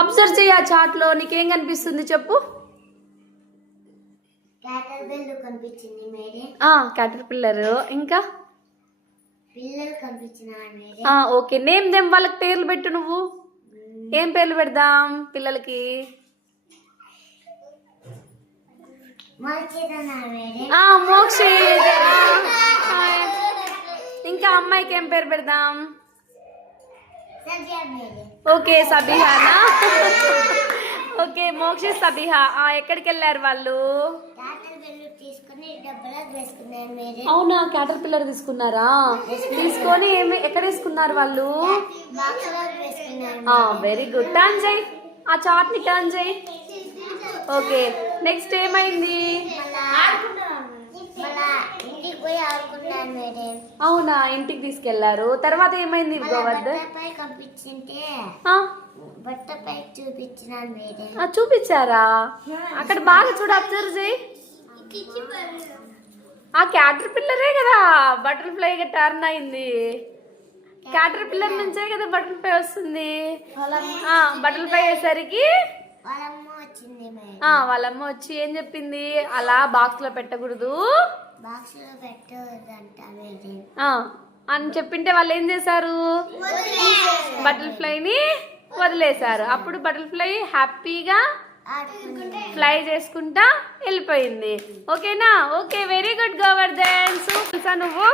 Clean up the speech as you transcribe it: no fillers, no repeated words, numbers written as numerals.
Observe చేయి ఆ chart లో నీకేం కనిపిస్తుంది చెప్పు. క్యాటర్ పిల్లర్, ఇంకా ఓకే. నేమ్ దేమ్, వాళ్ళకి పేర్లు పెట్టు. నువ్వు ఏం పేర్లు పెడదాం పిల్లలకి? మోక్షిత్. ఇంకా అమ్మాయికి ఏం పేరు పెడదాం? ఓకే సబిహానా. ఓకే మోక్షిత్ సబిహా. ఎక్కడికి వెళ్ళారు వాళ్ళు? అవునా, క్యాటర్ పిల్లర్ తీసుకున్నారా? తీసుకొని ఎక్కడ వేసుకున్నారు వాళ్ళు? Very good. టర్న్ చేయి, ఆ చార్ట్ ని టర్న్ చేయి. ఓకే నెక్స్ట్ ఏమైంది? అవునా, ఇంటికి తీసుకెళ్లారు. తర్వాత ఏమైంది గోవర్ధన్? చూపించారా? అక్కడ బాగా చూడు, అబ్జర్వ్ చేయి. ఆ క్యాటర్ పిల్లరే కదా బటర్ఫ్లై టర్న్ అయింది. క్యాటర్ పిల్లర్ నుంచే కదా బటర్ఫ్లై వస్తుంది. బటర్ఫ్లై అయ్యేసరికి వాళ్ళమ్మ వచ్చి ఏం చెప్పింది? అలా బాక్స్ లో పెట్టకూడదు అని చెప్పింటే వాళ్ళు ఏం చేశారు? బటర్ఫ్లైని వదిలేశారు. అప్పుడు బటర్ఫ్లై హ్యాపీగా ఫ్లై చేసుకుంటా వెళ్ళిపోయింది. ఓకేనా? Okay very good Govardhan. నువ్వు